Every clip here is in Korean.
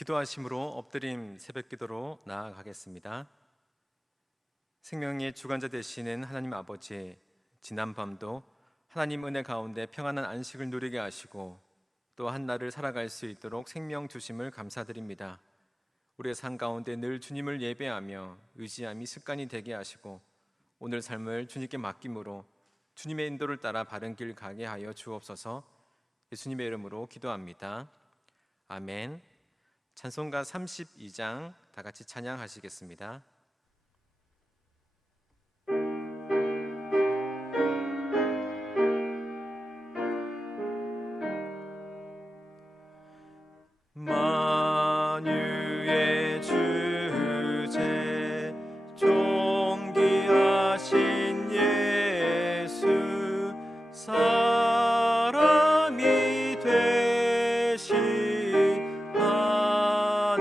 기도하심으로 엎드림 새벽기도로 나아가겠습니다. 생명의 주관자 되시는 하나님 아버지, 지난 밤도 하나님 은혜 가운데 평안한 안식을 누리게 하시고 또 한날을 살아갈 수 있도록 생명 주심을 감사드립니다. 우리의 삶 가운데 늘 주님을 예배하며 의지함이 습관이 되게 하시고 오늘 삶을 주님께 맡김으로 주님의 인도를 따라 바른 길 가게 하여 주옵소서. 예수님의 이름으로 기도합니다. 아멘. 찬송가 32장 다 같이 찬양하시겠습니다. 만유의 주제 존귀하신 예수 사람이 되신 하나님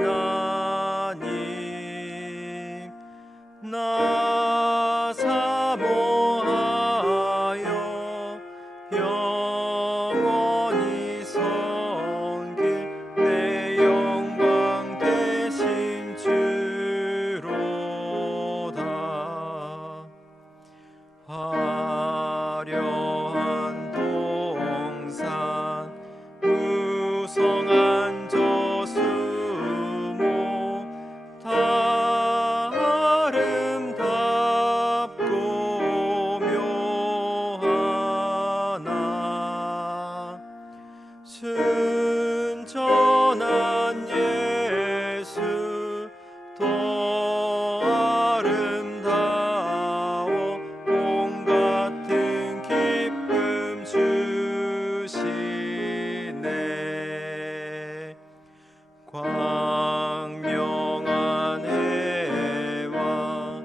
나 사모하여 영원히 섬길 내 영광 되신 주로다. 화려한 동산 무성한 저수목 다 아름답고 묘하나 순전한 예수 더 아름다워 봄 같은 기쁨 주시네. 광명한 해와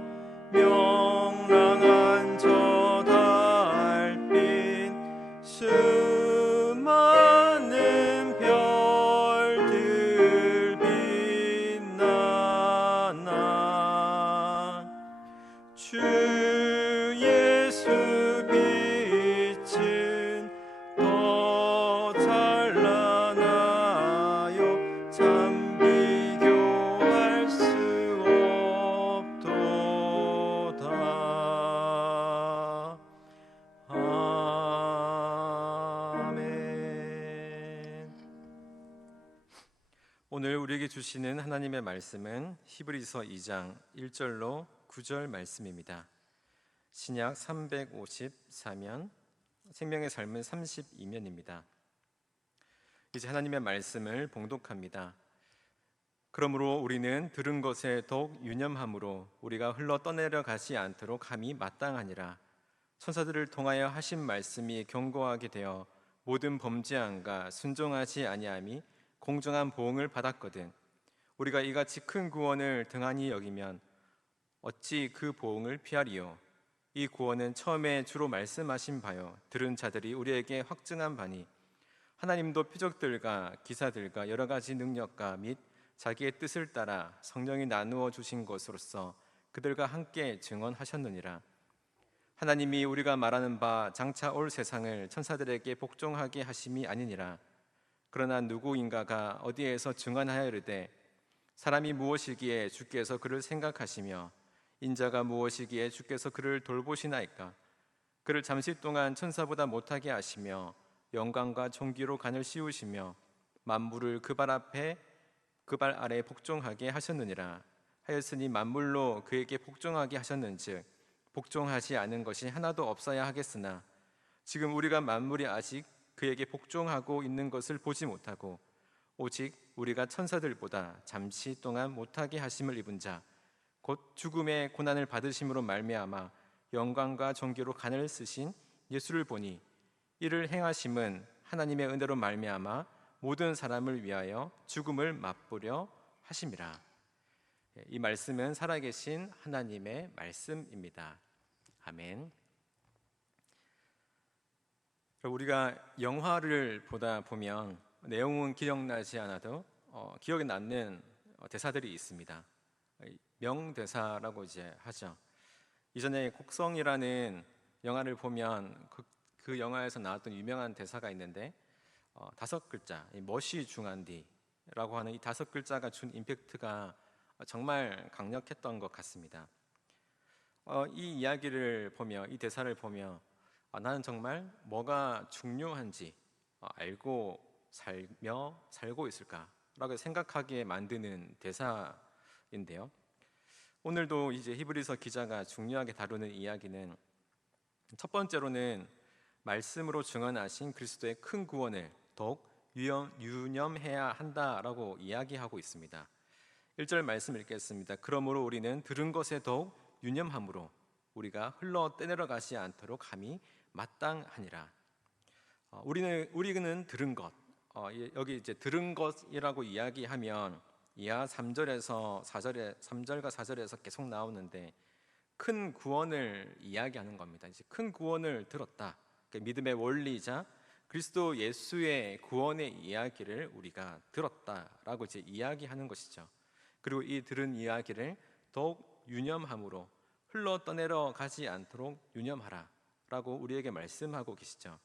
명랑한 저 달빛 수많은 별들 빛나나 주 예수 빛은 더 찬란하여 참 비교할 수 없도다. 아멘. 오늘 우리에게 주시는 하나님의 말씀은 히브리서 2장 1절로 9절 말씀입니다. 신약 354면, 생명의 삶은 32면입니다. 이제 하나님의 말씀을 봉독합니다. 그러므로 우리는 들은 것에 더욱 유념함으로 우리가 흘러 떠내려 가지 않도록 함이 마땅하니라. 천사들을 통하여 하신 말씀이 견고하게 되어 모든 범죄함과 순종하지 아니함이 공정한 보응을 받았거든. 우리가 이같이 큰 구원을 등한히 여기면 어찌 그 보응을 피하리요. 이 구원은 처음에 주로 말씀하신 바요 들은 자들이 우리에게 확증한 바니 하나님도 표적들과 기사들과 여러 가지 능력과 및 자기의 뜻을 따라 성령이 나누어 주신 것으로서 그들과 함께 증언하셨느니라. 하나님이 우리가 말하는 바 장차 올 세상을 천사들에게 복종하게 하심이 아니니라. 그러나 누구인가가 어디에서 증언하여 이르되 사람이 무엇이기에 주께서 그를 생각하시며 인자가 무엇이기에 주께서 그를 돌보시나이까. 그를 잠시 동안 천사보다 못하게 하시며 영광과 존귀로 간을 씌우시며 만물을 그 발 아래 복종하게 하셨느니라. 하였으니 만물로 그에게 복종하게 하셨는즉 복종하지 않은 것이 하나도 없어야 하겠으나 지금 우리가 만물이 아직 그에게 복종하고 있는 것을 보지 못하고 오직 우리가 천사들보다 잠시 동안 못하게 하심을 입은 자 곧 죽음의 고난을 받으심으로 말미암아 영광과 존귀로 간을 쓰신 예수를 보니 이를 행하심은 하나님의 은혜로 말미암아 모든 사람을 위하여 죽음을 맛보려 하심이라. 이 말씀은 살아계신 하나님의 말씀입니다. 아멘. 우리가 영화를 보다 보면 내용은 기억나지 않아도 기억에 남는 대사들이 있습니다. 명대사라고 이제 하죠. 이전에 곡성이라는 영화를 보면 그 영화에서 나왔던 유명한 대사가 있는데 5글자, 멋이 중한디 하는 이 다섯 글자가 준 임팩트가 정말 강력했던 것 같습니다. 이 이야기를 보며, 이 대사를 보며 나는 정말 뭐가 중요한지 알고 살고 있을까라고 생각하게 만드는 대사인데요. 오늘도 이제 히브리서 기자가 중요하게 다루는 이야기는 첫 번째로는 말씀으로 증언하신 그리스도의 큰 구원을 더욱 유념해야 한다라고 이야기하고 있습니다. 1절 말씀 읽겠습니다. 그러므로 우리는 들은 것에 더욱 유념함으로 우리가 흘러 떠내려가지 않도록 함이 마땅하니라. 우리는 들은 것, 여기 이제 들은 것이라고 이야기하면 이하 3절에서 4절에 3절과 4절에서 계속 나오는데 큰 구원을 이야기하는 겁니다. 이제 큰 구원을 들었다. 그러니까 믿음의 원리이자 그리스도 예수의 구원의 이야기를 우리가 들었다라고 이제 이야기하는 것이죠. 그리고 이 들은 이야기를 더욱 유념함으로 흘러 떠내려 가지 않도록 유념하라라고 우리에게 말씀하고 계시죠.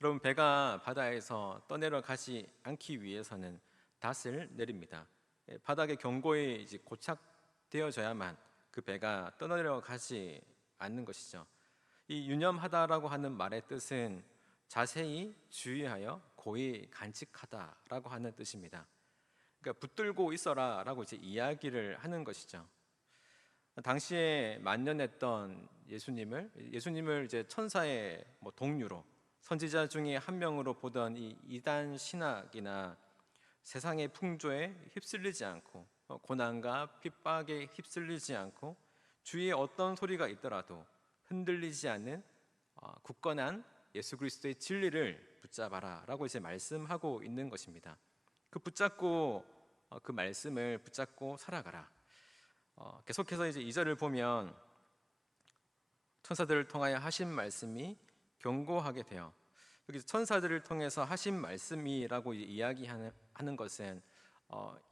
여러분, 배가 바다에서 떠내려 가지 않기 위해서는 닷을 내립니다. 바닥의 경고에 이제 고착되어져야만 그 배가 떠내려 가지 않는 것이죠. 이 유념하다라고 하는 말의 뜻은 자세히 주의하여 고이 간직하다라고 하는 뜻입니다. 그러니까 붙들고 있어라라고 이제 이야기를 하는 것이죠. 당시에 만년했던 예수님을 이제 천사의 동류로, 선지자 중에 한 명으로 보던 이 이단 신학이나 세상의 풍조에 휩쓸리지 않고 고난과 핍박에 휩쓸리지 않고 주위에 어떤 소리가 있더라도 흔들리지 않는 굳건한 예수 그리스도의 진리를 붙잡아라라고 이제 말씀하고 있는 것입니다. 그 말씀을 붙잡고 살아가라. 계속해서 이제 2절을 보면 천사들을 통하여 하신 말씀이 경고하게 되어, 여기서 천사들을 통해서 하신 말씀이라고 이야기하는 것은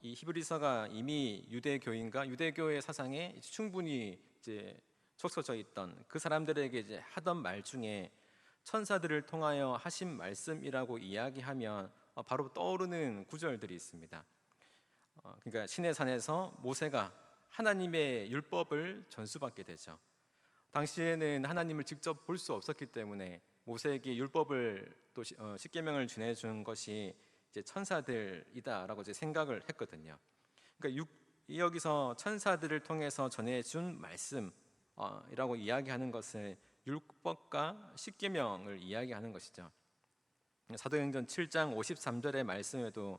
이 히브리서가 이미 유대교인과 유대교의 사상에 충분히 이제 촉서져 있던 그 사람들에게 이제 하던 말 중에 천사들을 통하여 하신 말씀이라고 이야기하면 바로 떠오르는 구절들이 있습니다. 그러니까 시내 산에서 모세가 하나님의 율법을 전수받게 되죠. 당시에는 하나님을 직접 볼 수 없었기 때문에 모세에게 율법을 또 십계명을 전해준 것이 이제 천사들이다라고 이제 생각을 했거든요. 그러니까 여기서 천사들을 통해서 전해준 말씀이라고 이야기하는 것은 율법과 십계명을 이야기하는 것이죠. 사도행전 7장 53절의 말씀에도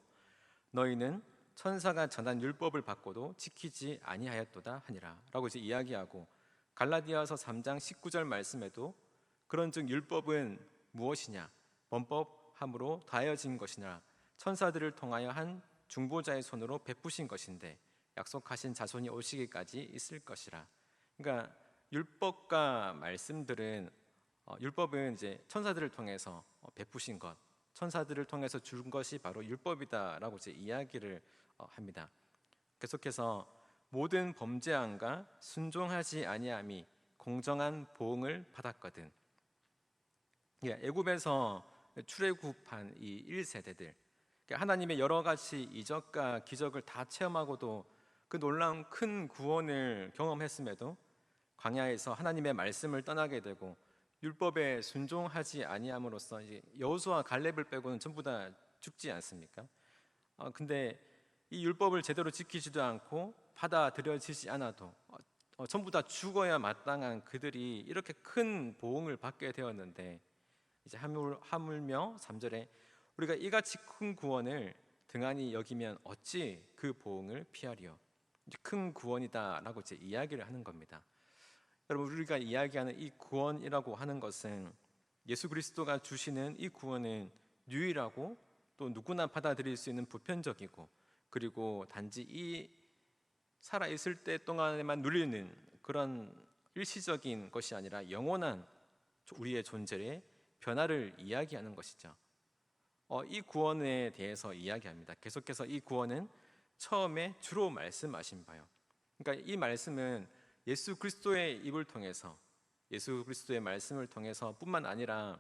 너희는 천사가 전한 율법을 받고도 지키지 아니하였도다 하니라라고 이제 이야기하고, 갈라디아서 3장 19절 말씀에도 그런즉 율법은 무엇이냐 범법함으로 다하여진 것이냐 천사들을 통하여 한 중보자의 손으로 베푸신 것인데 약속하신 자손이 오시기까지 있을 것이라. 그러니까 율법과 말씀들은 율법은 이제 천사들을 통해서 베푸신 것, 천사들을 통해서 준 것이 바로 율법이다라고 이제 이야기를 합니다. 계속해서 모든 범죄함과 순종하지 아니함이 공정한 보응을 받았거든. 애굽에서 출애굽한 이 1세대들, 하나님의 여러 가지 이적과 기적을 다 체험하고도 그 놀라운 큰 구원을 경험했음에도 광야에서 하나님의 말씀을 떠나게 되고 율법에 순종하지 아니함으로써 이제 여호수아 갈렙을 빼고는 전부 다 죽지 않습니까? 근데 이 율법을 제대로 지키지도 않고 받아들여지지 않아도 전부 다 죽어야 마땅한 그들이 이렇게 큰 보응을 받게 되었는데, 이제 하물며 3절에 우리가 이같이 큰 구원을 등한히 여기면 어찌 그 보응을 피하리요. 큰 구원이다라고 이제 이야기를 하는 겁니다. 여러분, 우리가 이야기하는 이 구원이라고 하는 것은 예수 그리스도가 주시는 이 구원은 유일하고 또 누구나 받아들일 수 있는 보편적이고, 그리고 단지 이 살아있을 때 동안에만 누리는 그런 일시적인 것이 아니라 영원한 우리의 존재의 변화를 이야기하는 것이죠. 이 구원에 대해서 이야기합니다. 계속해서 이 구원은 처음에 주로 말씀하신 바요. 그러니까 이 말씀은 예수 그리스도의 입을 통해서, 예수 그리스도의 말씀을 통해서 뿐만 아니라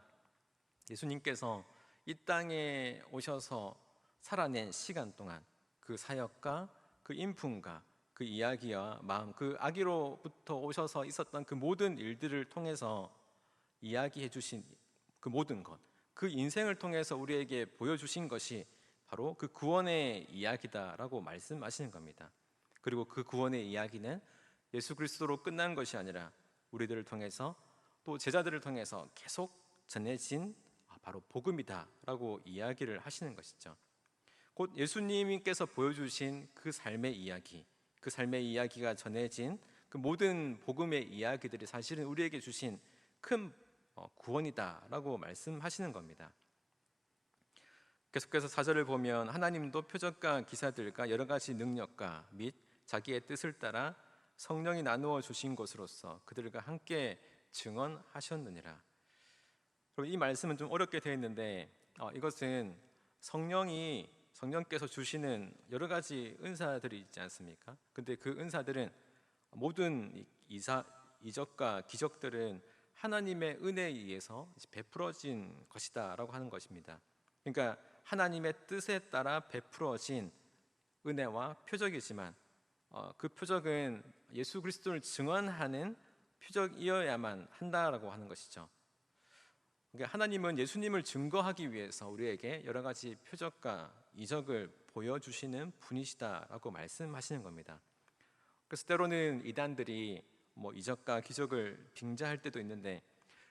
예수님께서 이 땅에 오셔서 살아낸 시간 동안 그 사역과 그 인품과 그 이야기와 마음, 그 아기로부터 오셔서 있었던 그 모든 일들을 통해서 이야기해 주신 그 모든 것, 그 인생을 통해서 우리에게 보여주신 것이 바로 그 구원의 이야기다라고 말씀하시는 겁니다. 그리고 그 구원의 이야기는 예수 그리스도로 끝난 것이 아니라 우리들을 통해서 또 제자들을 통해서 계속 전해진 바로 복음이다라고 이야기를 하시는 것이죠. 곧 예수님께서 보여주신 그 삶의 이야기, 그 삶의 이야기가 전해진 그 모든 복음의 이야기들이 사실은 우리에게 주신 큰 구원이다라고 말씀하시는 겁니다. 계속해서 4절을 보면 하나님도 표적과 기사들과 여러 가지 능력과 및 자기의 뜻을 따라 성령이 나누어 주신 것으로서 그들과 함께 증언하셨느니라. 이 말씀은 좀 어렵게 되어 있는데 이것은 성령께서 주시는 여러 가지 은사들이 있지 않습니까? 근데 그 은사들은 모든 이적과 기적들은 하나님의 은혜에 의해서 베풀어진 것이다라고 하는 것입니다. 그러니까 하나님의 뜻에 따라 베풀어진 은혜와 표적이지만 그 표적은 예수 그리스도를 증언하는 표적이어야만 한다라고 하는 것이죠. 그러니까 하나님은 예수님을 증거하기 위해서 우리에게 여러 가지 표적과 이적을 보여주시는 분이시다라고 말씀하시는 겁니다. 그래서 때로는 이단들이 이적과 기적을 빙자할 때도 있는데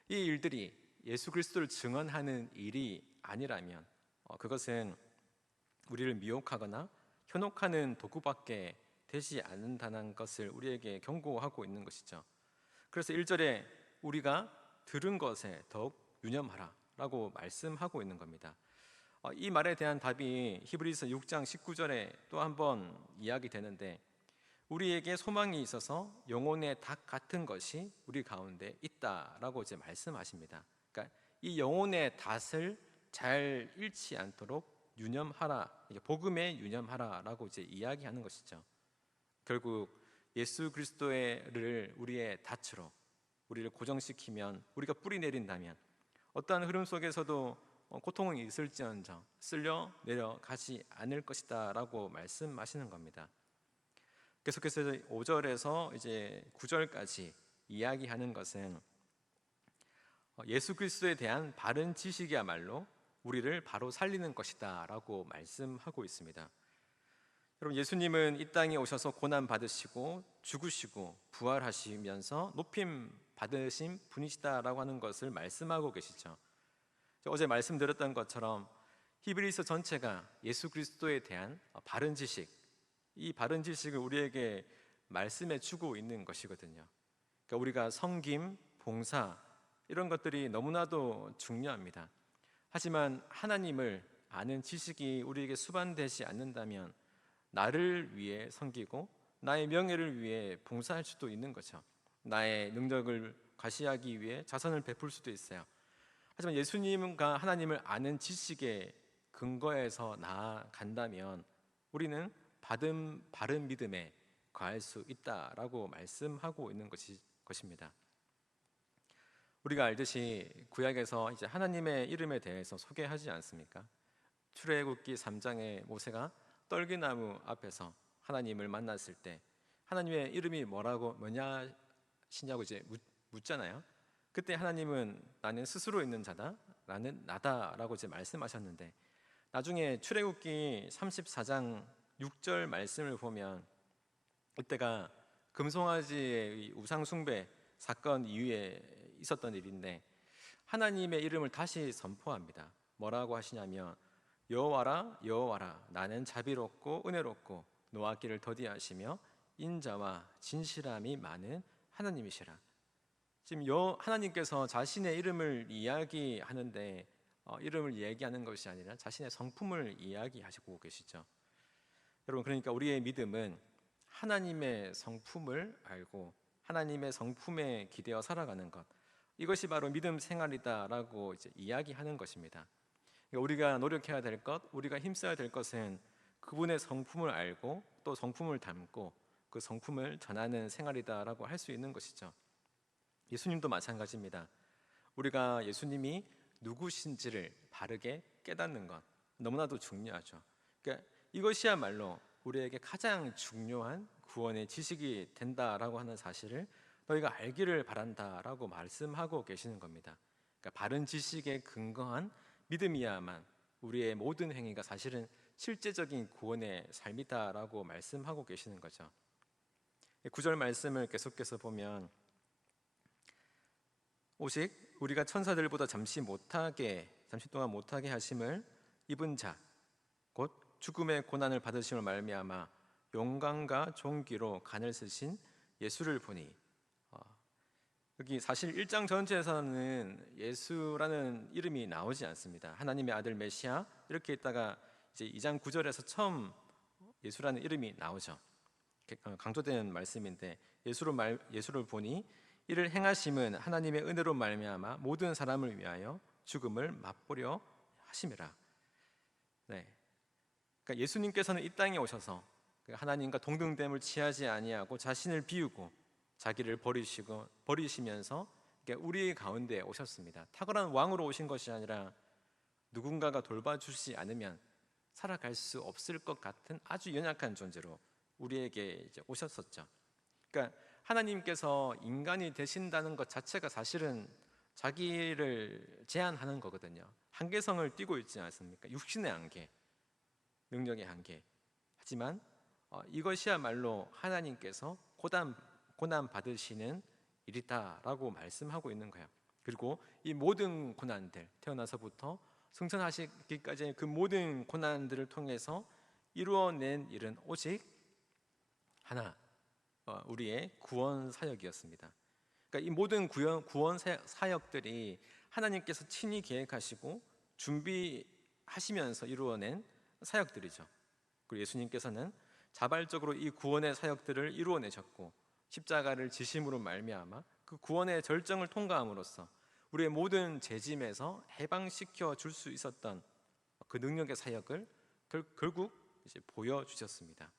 이 일들이 예수 그리스도를 증언하는 일이 아니라면 그것은 우리를 미혹하거나 현혹하는 도구밖에 되지 않는다는 것을 우리에게 경고하고 있는 것이죠. 그래서 1절에 우리가 들은 것에 더욱 유념하라 라고 말씀하고 있는 겁니다. 이 말에 대한 답이 히브리서 6장 19절에 또 한 번 이야기되는데 우리에게 소망이 있어서 영혼의 닭 같은 것이 우리 가운데 있다라고 이제 말씀하십니다. 그러니까 이 영혼의 닷을 잘 잃지 않도록 유념하라, 복음에 유념하라라고 이제 이야기하는 것이죠. 결국 예수 그리스도를 우리의 닻으로 우리를 고정시키면, 우리가 뿌리 내린다면 어떠한 흐름 속에서도 고통은 있을지언정 쓸려 내려가지 않을 것이다 라고 말씀하시는 겁니다. 계속해서 5절에서 이제 9절까지 이야기하는 것은 예수 그리스도에 대한 바른 지식이야말로 우리를 바로 살리는 것이다 라고 말씀하고 있습니다. 여러분, 예수님은 이 땅에 오셔서 고난 받으시고 죽으시고 부활하시면서 높임 받으신 분이시다라고 하는 것을 말씀하고 계시죠. 어제 말씀드렸던 것처럼 히브리서 전체가 예수 그리스도에 대한 바른 지식, 이 바른 지식을 우리에게 말씀해 주고 있는 것이거든요. 그러니까 우리가 섬김, 봉사 이런 것들이 너무나도 중요합니다. 하지만 하나님을 아는 지식이 우리에게 수반되지 않는다면 나를 위해 섬기고 나의 명예를 위해 봉사할 수도 있는 거죠. 나의 능력을 과시하기 위해 자선을 베풀 수도 있어요. 하지만 예수님과 하나님을 아는 지식의 근거에서 나아간다면 우리는 바른 믿음에 거할 수 있다라고 말씀하고 있는 것입니다. 우리가 알듯이 구약에서 이제 하나님의 이름에 대해서 소개하지 않습니까? 출애굽기 3장에 모세가 떨기나무 앞에서 하나님을 만났을 때 하나님의 이름이 뭐냐시냐고 이제 묻잖아요. 그때 하나님은 나는 스스로 있는 자다, 나는 나다라고 이제 말씀하셨는데 나중에 출애굽기 34장 6절 말씀을 보면 이때가 금송아지의 우상 숭배 사건 이후에 있었던 일인데 하나님의 이름을 다시 선포합니다. 뭐라고 하시냐면 여호와라 여호와라 나는 자비롭고 은혜롭고 노하기를 더디하시며 인자와 진실함이 많은 하나님이시라. 지금 하나님께서 자신의 이름을 이야기하는데 이름을 얘기하는 것이 아니라 자신의 성품을 이야기하시고 계시죠. 여러분, 그러니까 우리의 믿음은 하나님의 성품을 알고 하나님의 성품에 기대어 살아가는 것, 이것이 바로 믿음 생활이다라고 이제 이야기하는 것입니다. 그러니까 우리가 노력해야 될 것, 우리가 힘써야 될 것은 그분의 성품을 알고 또 성품을 담고 그 성품을 전하는 생활이다라고 할 수 있는 것이죠. 예수님도 마찬가지입니다. 우리가 예수님이 누구신지를 바르게 깨닫는 것 너무나도 중요하죠. 그러니까 이것이야말로 우리에게 가장 중요한 구원의 지식이 된다라고 하는 사실을 너희가 알기를 바란다라고 말씀하고 계시는 겁니다. 그러니까 바른 지식에 근거한 믿음이야만 우리의 모든 행위가 사실은 실제적인 구원의 삶이다라고 말씀하고 계시는 거죠. 9절 말씀을 계속해서 보면 오직 우리가 천사들보다 잠시 동안 못하게 하심을 입은 자 곧 죽음의 고난을 받으심을 말미암아 영광과 존귀로 간을 쓰신 예수를 보니. 여기 사실 1장 전체에서는 예수라는 이름이 나오지 않습니다. 하나님의 아들 메시아 이렇게 있다가 이제 2장 9절에서 처음 예수라는 이름이 나오죠. 강조되는 말씀인데 예수를 보니 이를 행하심은 하나님의 은혜로 말미암아 모든 사람을 위하여 죽음을 맛보려 하심이라. 네. 그러니까 예수님께서는 이 땅에 오셔서 하나님과 동등됨을 취하지 아니하고 자신을 비우고 자기를 버리시면서 우리 가운데 오셨습니다. 탁월한 왕으로 오신 것이 아니라 누군가가 돌봐주지 않으면 살아갈 수 없을 것 같은 아주 연약한 존재로 우리에게 이제 오셨었죠. 그러니까 하나님께서 인간이 되신다는 것 자체가 사실은 자기를 제한하는 거거든요. 한계성을 띠고 있지 않습니까? 육신의 한계, 능력의 한계. 하지만 이것이야말로 하나님께서 고난 받으시는 일이다라고 말씀하고 있는 거예요. 그리고 이 모든 고난들, 태어나서부터 승천하시기까지의 그 모든 고난들을 통해서 이루어낸 일은 오직 하나, 우리의 구원 사역이었습니다. 그러니까 이 모든 구원 사역들이 하나님께서 친히 계획하시고 준비하시면서 이루어낸 사역들이죠. 그리고 예수님께서는 자발적으로 이 구원의 사역들을 이루어내셨고 십자가를 지심으로 말미암아 그 구원의 절정을 통과함으로써 우리의 모든 죄짐에서 해방시켜 줄 수 있었던 그 능력의 사역을 결국 이제 보여주셨습니다.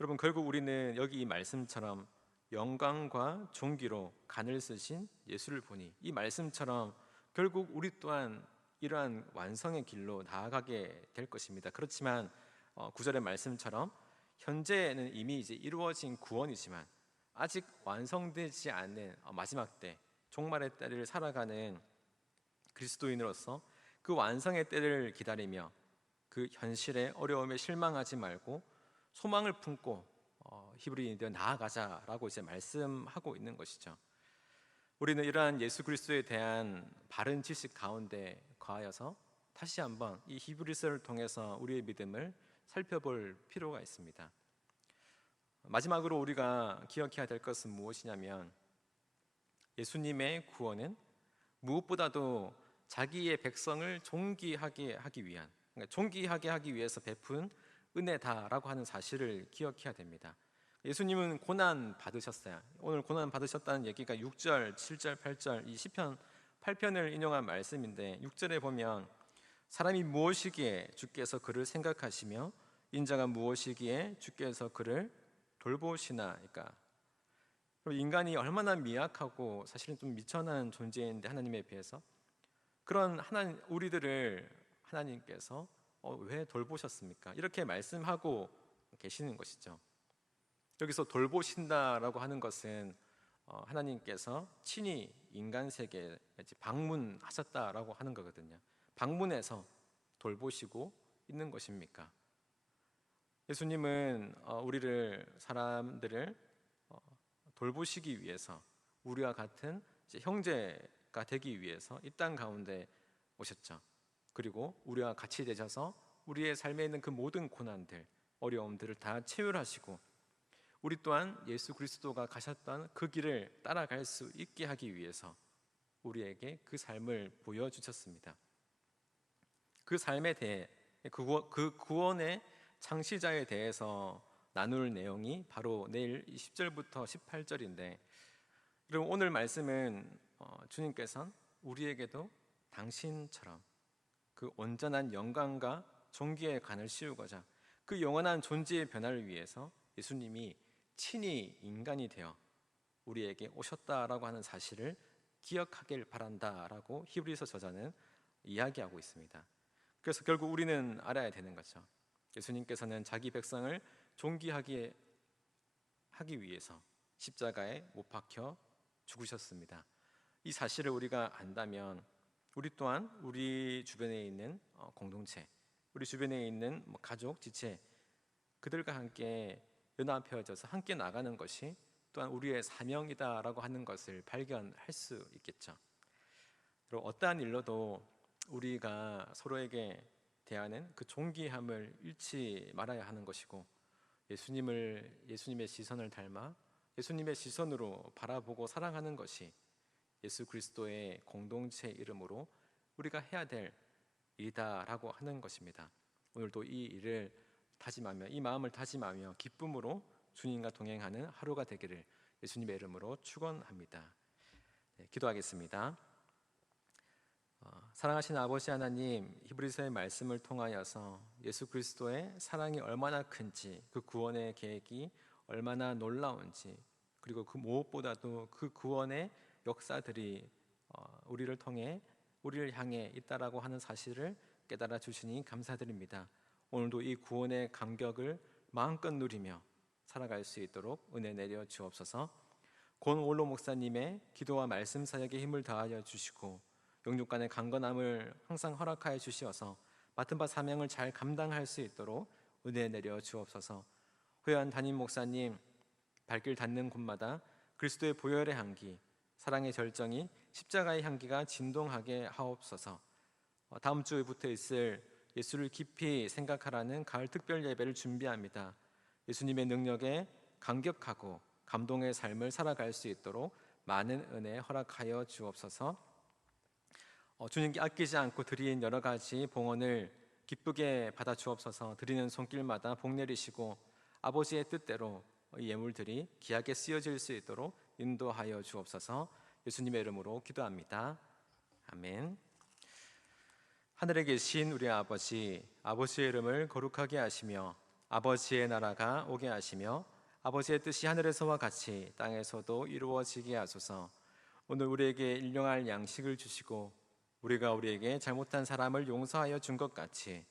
여러분, 결국 우리는 여기 이 말씀처럼 영광과 존귀로 간을 쓰신 예수를 보니, 이 말씀처럼 결국 우리 또한 이러한 완성의 길로 나아가게 될 것입니다. 그렇지만 9절의 말씀처럼 현재는 이미 이제 이루어진 구원이지만 아직 완성되지 않은 마지막 때, 종말의 때를 살아가는 그리스도인으로서 그 완성의 때를 기다리며 그 현실의 어려움에 실망하지 말고 소망을 품고 히브리인들 나아가자라고 이제 말씀하고 있는 것이죠. 우리는 이러한 예수 그리스도에 대한 바른 지식 가운데 거하여서 다시 한번 이 히브리서를 통해서 우리의 믿음을 살펴볼 필요가 있습니다. 마지막으로 우리가 기억해야 될 것은 무엇이냐면 예수님의 구원은 무엇보다도 자기의 백성을 존귀하게 하기 위한, 그러니까 존귀하게 하기 위해서 베푼 은혜다라고 하는 사실을 기억해야 됩니다. 예수님은 고난 받으셨어요. 오늘 고난 받으셨다는 얘기가 6절, 7절, 8절 이 시편 8편을 인용한 말씀인데 6절에 보면 사람이 무엇이기에 주께서 그를 생각하시며 인자가 무엇이기에 주께서 그를 돌보시나. 그러니까 인간이 얼마나 미약하고 사실은 좀 미천한 존재인데 하나님에 비해서 그런 우리들을 하나님께서 왜 돌보셨습니까? 이렇게 말씀하고 계시는 것이죠. 여기서 돌보신다라고 하는 것은 하나님께서 친히 인간 세계에 방문하셨다라고 하는 거거든요. 방문해서 돌보시고 있는 것입니까? 예수님은 사람들을 돌보시기 위해서 우리와 같은 형제가 되기 위해서 이 땅 가운데 오셨죠. 그리고 우리와 같이 되셔서 우리의 삶에 있는 그 모든 고난들, 어려움들을 다 체휼하시고 우리 또한 예수 그리스도가 가셨던 그 길을 따라갈 수 있게 하기 위해서 우리에게 그 삶을 보여주셨습니다. 그 삶에 대해, 그 구원의 창시자에 대해서 나눌 내용이 바로 내일 10절부터 18절인데, 그럼 오늘 말씀은 주님께서는 우리에게도 당신처럼 그 온전한 영광과 존귀의 간을 씌우고자 그 영원한 존재의 변화를 위해서 예수님이 친히 인간이 되어 우리에게 오셨다라고 하는 사실을 기억하길 바란다라고 히브리서 저자는 이야기하고 있습니다. 그래서 결국 우리는 알아야 되는 거죠. 예수님께서는 자기 백성을 존귀하게 하기 위해서 십자가에 못 박혀 죽으셨습니다. 이 사실을 우리가 안다면 우리 또한 우리 주변에 있는 공동체, 우리 주변에 있는 가족, 지체, 그들과 함께 연합해져서 함께 나가는 것이 또한 우리의 사명이다라고 하는 것을 발견할 수 있겠죠. 그리고 어떠한 일로도 우리가 서로에게 대하는 그 존귀함을 잃지 말아야 하는 것이고, 예수님의 시선을 닮아 예수님의 시선으로 바라보고 사랑하는 것이 예수 그리스도의 공동체 이름으로 우리가 해야 될 일이다라고 하는 것입니다. 오늘도 이 일을 다짐하며, 이 마음을 다짐하며 기쁨으로 주님과 동행하는 하루가 되기를 예수님의 이름으로 축원합니다. 기도하겠습니다. 사랑하신 아버지 하나님, 히브리서의 말씀을 통하여서 예수 그리스도의 사랑이 얼마나 큰지, 그 구원의 계획이 얼마나 놀라운지, 그리고 그 무엇보다도 그 구원의 역사들이 우리를 통해 우리를 향해 있다라고 하는 사실을 깨달아 주시니 감사드립니다. 오늘도 이 구원의 감격을 마음껏 누리며 살아갈 수 있도록 은혜 내려 주옵소서. 권올로 목사님의 기도와 말씀 사역에 힘을 다하여 주시고 영육간의 강건함을 항상 허락하여 주시어서 맡은 바 사명을 잘 감당할 수 있도록 은혜 내려 주옵소서. 호연 담임 목사님 발길 닿는 곳마다 그리스도의 보혈의 향기, 사랑의 절정이 십자가의 향기가 진동하게 하옵소서. 다음 주부터 있을 예수를 깊이 생각하라는 가을 특별 예배를 준비합니다. 예수님의 능력에 감격하고 감동의 삶을 살아갈 수 있도록 많은 은혜 허락하여 주옵소서. 주님께 아끼지 않고 드린 여러 가지 봉헌을 기쁘게 받아 주옵소서. 드리는 손길마다 복 내리시고 아버지의 뜻대로 이 예물들이 귀하게 쓰여질 수 있도록 인도하여 주옵소서. 예수님의 이름으로 기도합니다. 아멘. 하늘에 계신 우리 아버지, 아버지의 이름을 거룩하게 하시며 아버지의 나라가 오게 하시며 아버지의 뜻이 하늘에서와 같이 땅에서도 이루어지게 하소서. 오늘 우리에게 일용할 양식을 주시고 우리가 우리에게 잘못한 사람을 용서하여 준 것 같이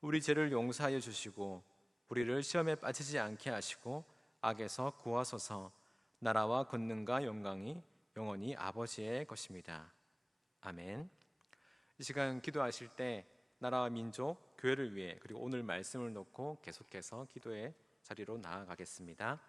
우리 죄를 용서하여 주시고 우리를 시험에 빠지지 않게 하시고 악에서 구하소서. 나라와 권능과 영광이 영원히 아버지의 것입니다. 아멘. 이 시간 기도하실 때 나라와 민족, 교회를 위해 그리고 오늘 말씀을 놓고 계속해서 기도의 자리로 나아가겠습니다.